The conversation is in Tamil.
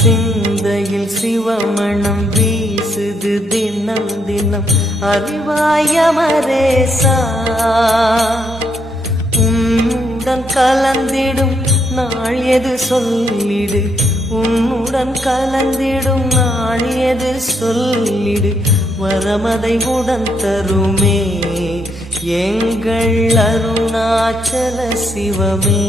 சிந்தையில் சிவமணம் வீசுது தினம் தினம் அறிவாயமரேசா உன்னுடன் கலந்திடும் நாள் எது சொல்லிடு உன்னுடன் கலந்திடும் நாள் எது சொல்லிடு வரமதை உடன் தருமே எங்கள் அருணாச்சல சிவமே.